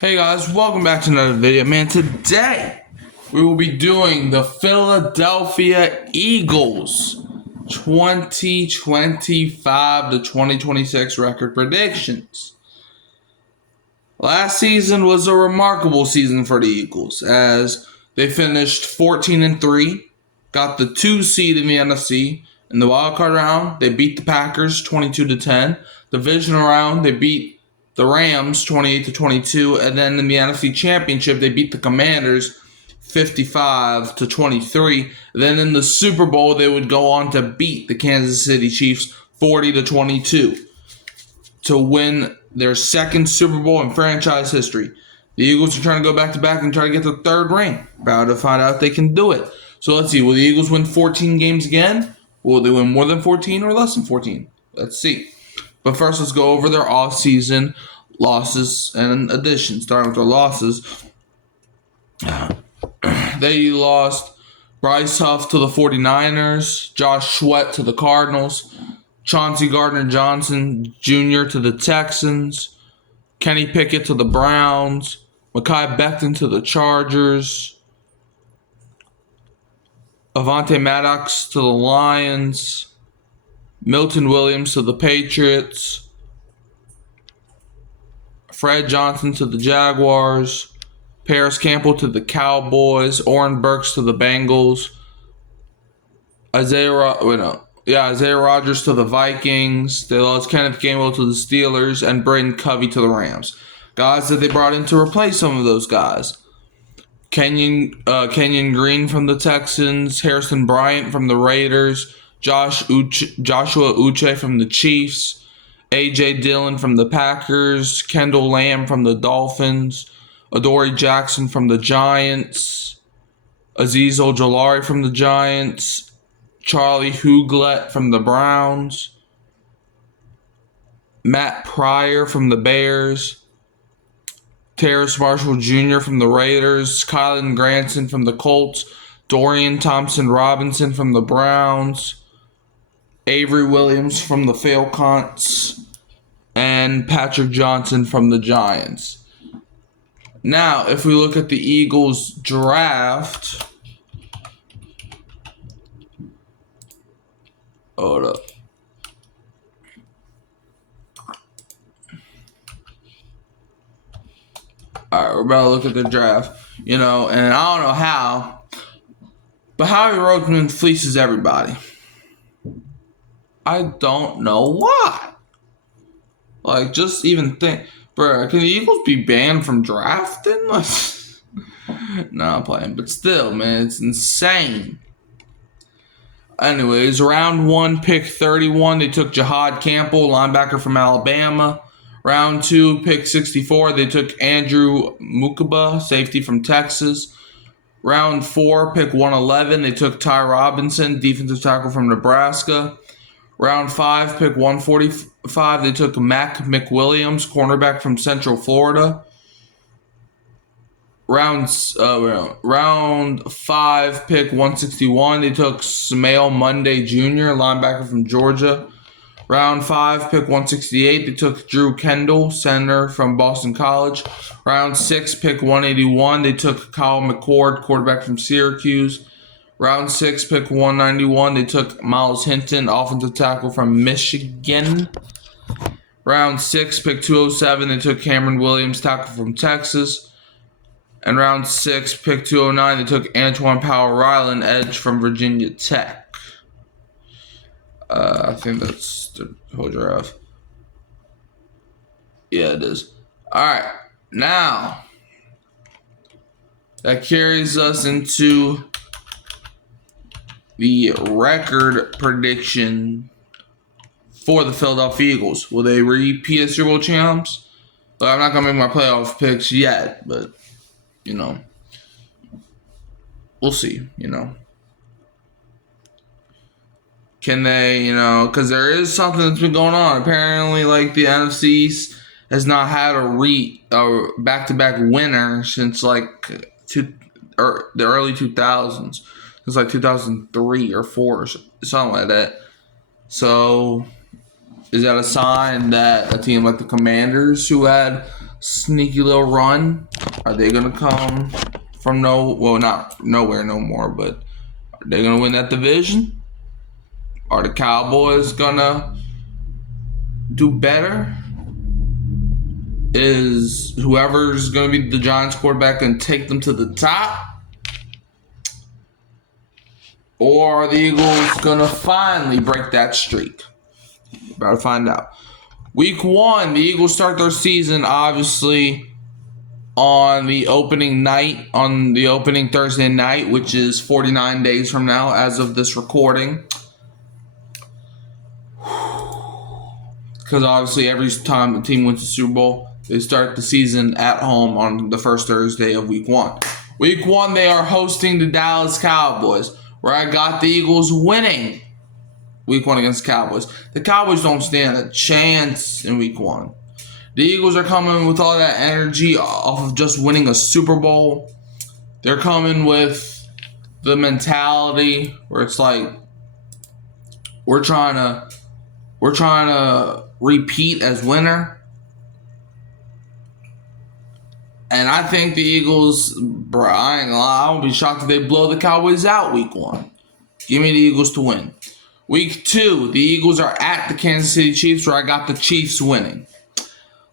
Hey guys, welcome back to another video. Man, today we will be doing the Philadelphia Eagles 2025 to 2026 record predictions. Last season was a remarkable season for the Eagles as they finished 14-3, got the 2 seed in the NFC. In the wildcard round, they beat the Packers 22-10. Divisional round, they beat the Rams 28-22, and then in the NFC Championship they beat the Commanders 55-23. Then in the Super Bowl they would go on to beat the Kansas City Chiefs 40-22 to win their second Super Bowl in franchise history. The Eagles are trying to go back to back and try to get the third ring. About to find out if they can do it. So let's see. Will the Eagles win 14 games again? Will they win more than 14 or less than 14? Let's see. But first, let's go over their offseason losses and additions. Starting with their losses, they lost Bryce Huff to the 49ers, Josh Sweat to the Cardinals, Chauncey Gardner-Johnson Jr. to the Texans, Kenny Pickett to the Browns, Mekhi Becton to the Chargers, Avonte Maddox to the Lions, Milton Williams to the Patriots, Fred Johnson to the Jaguars, Paris Campbell to the Cowboys, Oren Burks to the Bengals, Isaiah Rodgers to the Vikings. They lost Kenneth Gainwell to the Steelers and Braden Covey to the Rams. Guys that they brought in to replace some of those guys. Kenyon Green from the Texans, Harrison Bryant from the Raiders, Joshua Uche from the Chiefs, A.J. Dillon from the Packers, Kendall Lamb from the Dolphins, Adoree Jackson from the Giants, Azeez Ojulari from the Giants, Charlie Huglet from the Browns, Matt Pryor from the Bears, Terrace Marshall Jr. from the Raiders, Kylan Granson from the Colts, Dorian Thompson-Robinson from the Browns, Avery Williams from the Falcons, and Patrick Johnson from the Giants. Now, if we look at the Eagles draft, hold up. Alright, we're about to look at the draft. And I don't know how, but Howie Roseman fleeces everybody. I don't know why. Like, just even think, bro, can the Eagles be banned from drafting? No, I'm playing, but still, man, it's insane. Anyways, round 1, pick 31, they took Jihad Campbell, linebacker from Alabama. Round 2, pick 64, they took Andrew Mukaba, safety from Texas. Round 4, pick 111, they took Ty Robinson, defensive tackle from Nebraska. Round 5, pick 145, they took Mac McWilliams, cornerback from Central Florida. Round 5, pick 161, they took Smael Monday Jr., linebacker from Georgia. Round 5, pick 168, they took Drew Kendall, center from Boston College. Round 6, pick 181, they took Kyle McCord, quarterback from Syracuse. Round 6, pick 191, they took Miles Hinton, offensive tackle from Michigan. Round 6, pick 207, they took Cameron Williams, tackle from Texas. And round 6, pick 209, they took Antoine Powell-Ryland, edge from Virginia Tech. I think that's the whole draft. Yeah, it is. Alright, now that carries us into the record prediction for the Philadelphia Eagles. Will they repeat as Super Bowl champs? Well, I'm not going to make my playoff picks yet, but, we'll see, Can they, because there is something that's been going on. Apparently, the NFC East has not had a back-to-back winner since, the early 2000s. It's 2003 or 4 or something like that. So, is that a sign that a team like the Commanders, who had sneaky little run? Are they gonna come from not nowhere no more, but are they gonna win that division? Are the Cowboys gonna do better? Is whoever's gonna be the Giants quarterback gonna take them to the top? Or are the Eagles gonna finally break that streak? About to find out. Week 1, the Eagles start their season obviously on the opening Thursday night, which is 49 days from now as of this recording. Because obviously every time the team wins the Super Bowl, they start the season at home on the first Thursday of Week 1. Week 1, they are hosting the Dallas Cowboys, where I got the Eagles winning Week 1 against the Cowboys. The Cowboys don't stand a chance in Week 1. The Eagles are coming with all that energy off of just winning a Super Bowl. They're coming with the mentality where it's like we're trying to repeat as winner. And I think the Eagles, bro, I ain't gonna lie, I won't be shocked if they blow the Cowboys out Week 1. Give me the Eagles to win. Week 2, the Eagles are at the Kansas City Chiefs, where I got the Chiefs winning.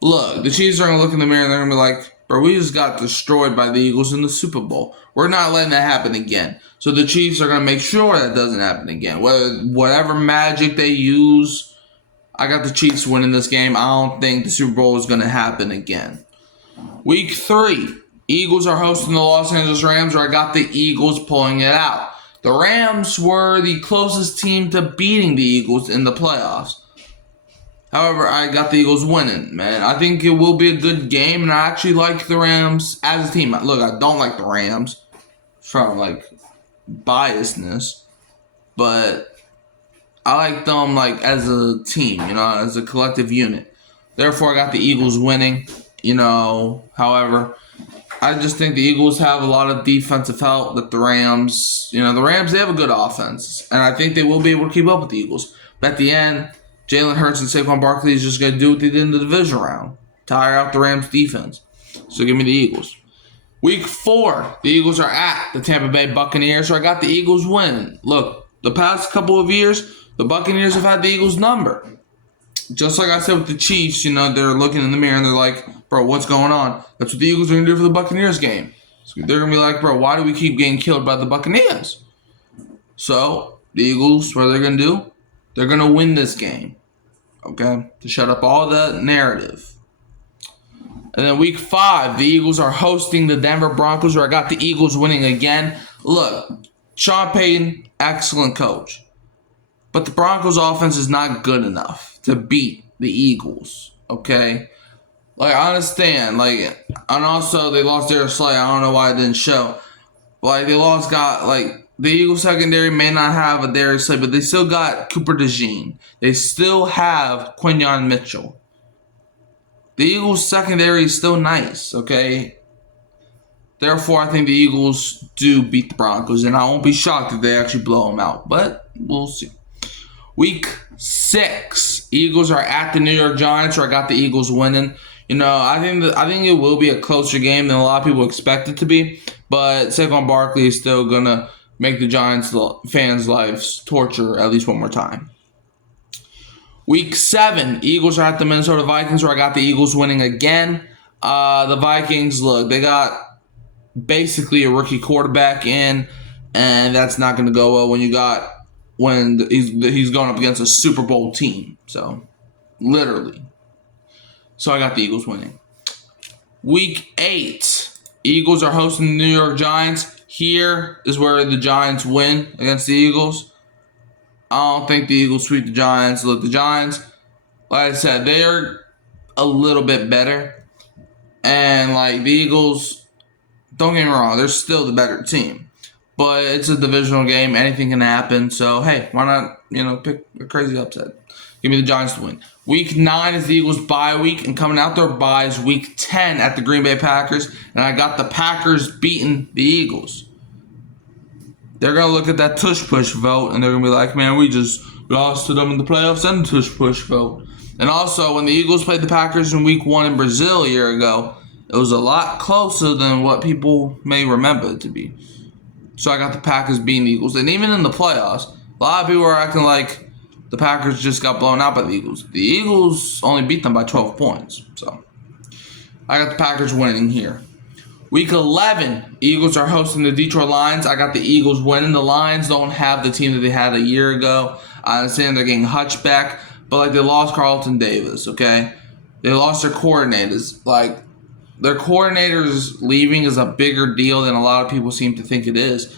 Look, the Chiefs are going to look in the mirror and they're going to be like, bro, we just got destroyed by the Eagles in the Super Bowl. We're not letting that happen again. So the Chiefs are going to make sure that doesn't happen again. Whatever magic they use, I got the Chiefs winning this game. I don't think the Super Bowl is going to happen again. Week 3, Eagles are hosting the Los Angeles Rams, where I got the Eagles pulling it out. The Rams were the closest team to beating the Eagles in the playoffs. However, I got the Eagles winning, man. I think it will be a good game, and I actually like the Rams as a team. Look, I don't like the Rams from, biasness, but I like them, as a team, as a collective unit. Therefore, I got the Eagles winning, however, I just think the Eagles have a lot of defensive help that the Rams, they have a good offense, and I think they will be able to keep up with the Eagles. But at the end, Jalen Hurts and Saquon Barkley is just going to do what they did in the division round. Tire out the Rams defense. So give me the Eagles. Week 4, the Eagles are at the Tampa Bay Buccaneers, so I got the Eagles winning. Look, the past couple of years, the Buccaneers have had the Eagles number. Just like I said with the Chiefs, they're looking in the mirror and they're like, bro, what's going on? That's what the Eagles are going to do for the Buccaneers game. So they're going to be like, bro, why do we keep getting killed by the Buccaneers? So the Eagles, what are they going to do? They're going to win this game, okay, to shut up all the narrative. And then week 5, the Eagles are hosting the Denver Broncos, where I got the Eagles winning again. Look, Sean Payton, excellent coach. But the Broncos offense is not good enough to beat the Eagles, okay? I understand, and also they lost Darius Slay. I don't know why it didn't show. The Eagles secondary may not have a Darius Slay, but they still got Cooper DeJean. They still have Quinyon Mitchell. The Eagles secondary is still nice, okay? Therefore, I think the Eagles do beat the Broncos, and I won't be shocked if they actually blow them out, but we'll see. Week 6, Eagles are at the New York Giants, where I got the Eagles winning. I think it will be a closer game than a lot of people expect it to be, but Saquon Barkley is still gonna make the Giants fans' lives torture at least one more time. Week 7, Eagles are at the Minnesota Vikings, where I got the Eagles winning again. The Vikings, look, they got basically a rookie quarterback in, and that's not going to go well when he's going up against a Super Bowl team. So, literally. So I got the Eagles winning. Week 8, Eagles are hosting the New York Giants. Here is where the Giants win against the Eagles. I don't think the Eagles sweep the Giants. Look, the Giants, like I said, they're a little bit better. And, the Eagles, don't get me wrong, they're still the better team. But it's a divisional game. Anything can happen. So, hey, why not, pick a crazy upset? Give me the Giants to win. Week 9 is the Eagles' bye week. And coming out their bye is Week 10 at the Green Bay Packers. And I got the Packers beating the Eagles. They're going to look at that tush-push vote, and they're going to be like, man, we just lost to them in the playoffs and the tush-push vote. And also, when the Eagles played the Packers in Week 1 in Brazil a year ago, it was a lot closer than what people may remember it to be. So I got the Packers beating the Eagles. And even in the playoffs, a lot of people were acting like the Packers just got blown out by the Eagles. The Eagles only beat them by 12 points. So I got the Packers winning here. Week 11, Eagles are hosting the Detroit Lions. I got the Eagles winning. The Lions don't have the team that they had a year ago. I understand they're getting Hutch back, but like they lost Carlton Davis, okay? They lost their coordinators. Like, their coordinators leaving is a bigger deal than a lot of people seem to think it is.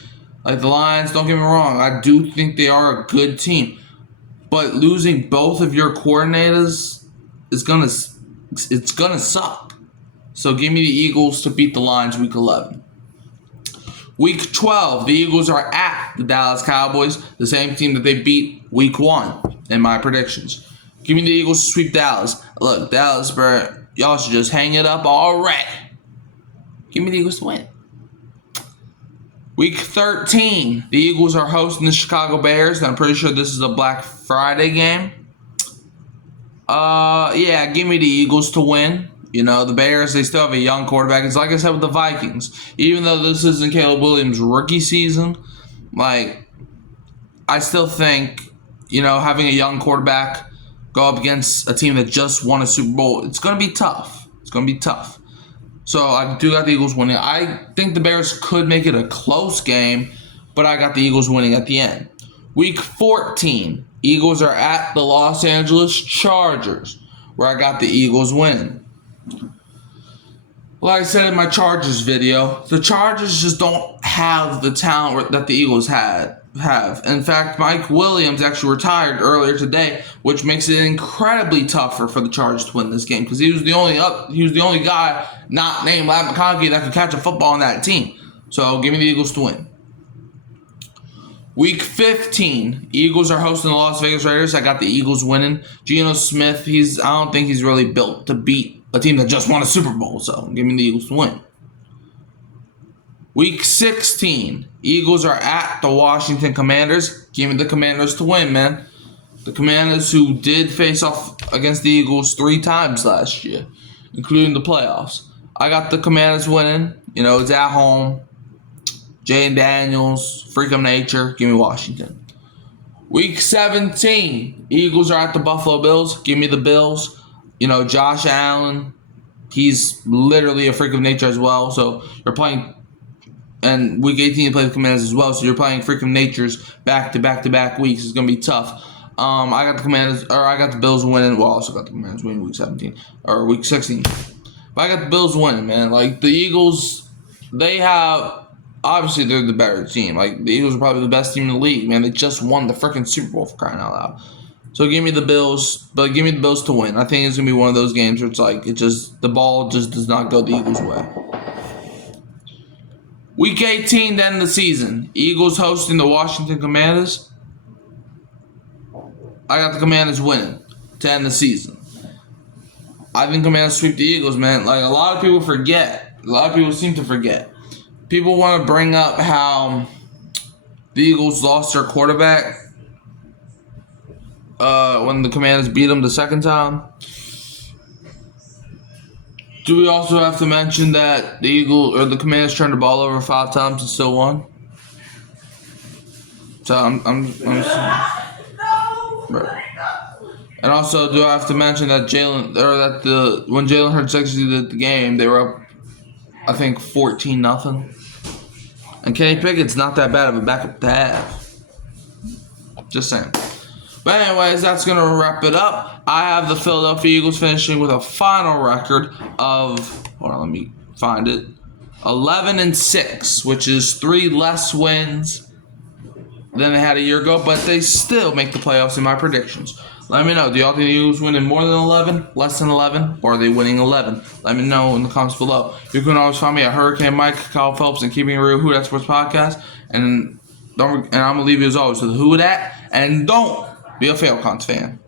Like, the Lions, don't get me wrong, I do think they are a good team. But losing both of your coordinators is gonna suck. So give me the Eagles to beat the Lions Week 11. Week 12, the Eagles are at the Dallas Cowboys, the same team that they beat Week 1 in my predictions. Give me the Eagles to sweep Dallas. Look, Dallas, bro, y'all should just hang it up already. Give me the Eagles to win. Week 13, the Eagles are hosting the Chicago Bears, and I'm pretty sure this is a Black Friday game. Yeah, give me the Eagles to win. You know, the Bears, they still have a young quarterback. It's like I said with the Vikings. Even though this isn't Caleb Williams' rookie season, like, I still think, you know, having a young quarterback go up against a team that just won a Super Bowl, it's going to be tough. It's going to be tough. So I do got the Eagles winning. I think the Bears could make it a close game, but I got the Eagles winning at the end. Week 14, Eagles are at the Los Angeles Chargers, where I got the Eagles winning. Like I said in my Chargers video, the Chargers just don't have the talent that the Eagles have. In fact, Mike Williams actually retired earlier today, which makes it incredibly tougher for the Chargers to win this game because he was the only guy not named Matt McConaughey that could catch a football on that team. So give me the Eagles to win. Week 15, Eagles are hosting the Las Vegas Raiders. I got the Eagles winning. Geno Smith, I don't think he's really built to beat a team that just won a Super Bowl, so give me the Eagles to win. Week 16, Eagles are at the Washington Commanders. Give me the Commanders to win, man. The Commanders who did face off against the Eagles 3 times last year, including the playoffs. I got the Commanders winning. You know, it's at home. Jay Daniels, freak of nature. Give me Washington. Week 17, Eagles are at the Buffalo Bills. Give me the Bills. You know, Josh Allen, he's literally a freak of nature as well. So you're playing, and Week 18 you play the Commanders as well. So you're playing freak of natures back-to-back weeks. It's gonna be tough. I got the Commanders, or I got the Bills winning. Well, I also got the Commanders winning Week 17 or Week 16. But I got the Bills winning, man. Like the Eagles, obviously they're the better team. Like the Eagles are probably the best team in the league, man. They just won the freaking Super Bowl for crying out loud. So give me the Bills, but give me the Bills to win. I think it's gonna be one of those games where it's like the ball just does not go the Eagles' way. Week 18, then the season. Eagles hosting the Washington Commanders. I got the Commanders winning to end the season. I think Commanders sweep the Eagles, man. Like a lot of people forget. A lot of people seem to forget. People want to bring up how the Eagles lost their quarterback when the Commanders beat them the second time. Do we also have to mention that the Commanders turned the ball over 5 times and still won? So I'm right. And also, do I have to mention that when Jalen Hurts exited the game, they were up, I think, 14-0. And Kenny Pickett's not that bad of a backup to have. Just saying. But anyways, that's going to wrap it up. I have the Philadelphia Eagles finishing with a final record of, hold on, let me find it, 11-6, which is 3 less wins than they had a year ago, but they still make the playoffs in my predictions. Let me know. Do y'all think the Eagles winning more than 11, less than 11, or are they winning 11? Let me know in the comments below. You can always find me at Hurricane Mike, Kyle Phelps, and Keeping It Real Who Dat Sports Podcast. And I'm going to leave you as always with the Who Dat, and don't be a Falcons fan.